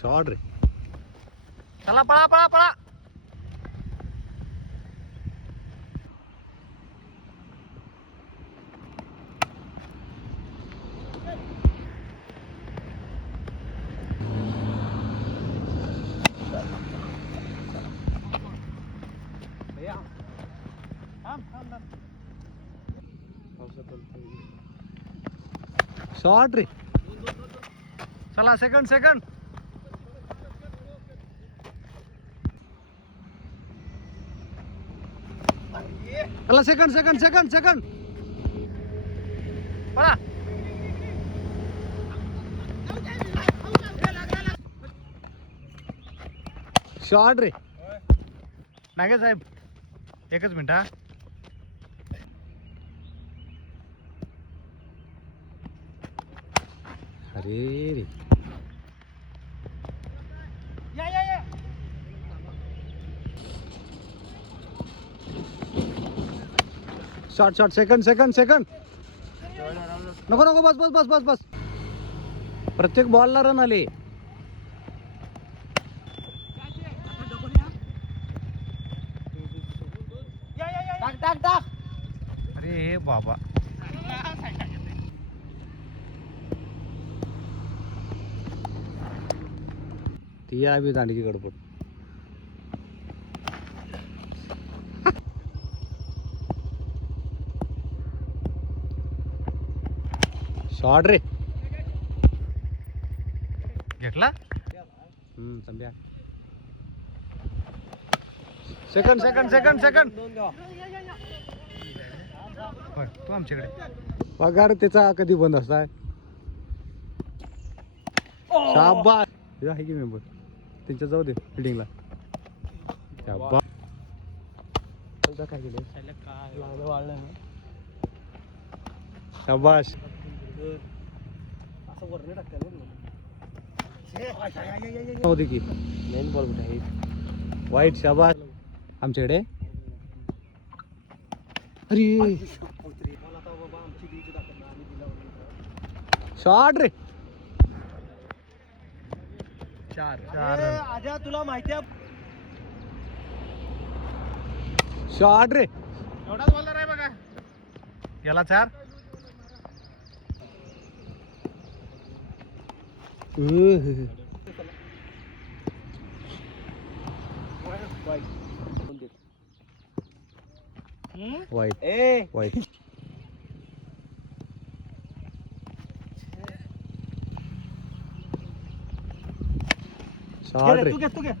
Shot रे. चला पळा पळा पळा. शॉट रे. चला सेकंड सेकंड. चला सेकंड सेकंड सेकंड सेकंड. पळा. शॉट रे. नागे साहेब एकच मिनिट हा. अरे रे. Shot shot second second second. नको नको बस बस बस बस बस. प्रत्येक बॉलला रन आले. टाक टाक टाक. अरे बाबा. ती आहे बी दांडगी गडबड. शॉट रे. घेतला. Sandhya. Second second second second. होय तू आमच्याकडे. पगार त्याचा कधी बंद असताय. शाबास. हे आहे की मेंबर त्यांच्या जाऊ दे फिल्डिंगला. शाबास. काय केलं शाबास. होते की मेन बॉल कुठे आहे. वाईट. शाबास आमच्याकडे. अरे शॉट रे. चार चार. आजा तुला माहिती आहे. शॉट रे. एवढाच बॉलर आहे बघा. गेला चार. वाईट ए वाईट. शॉट रे. तू घे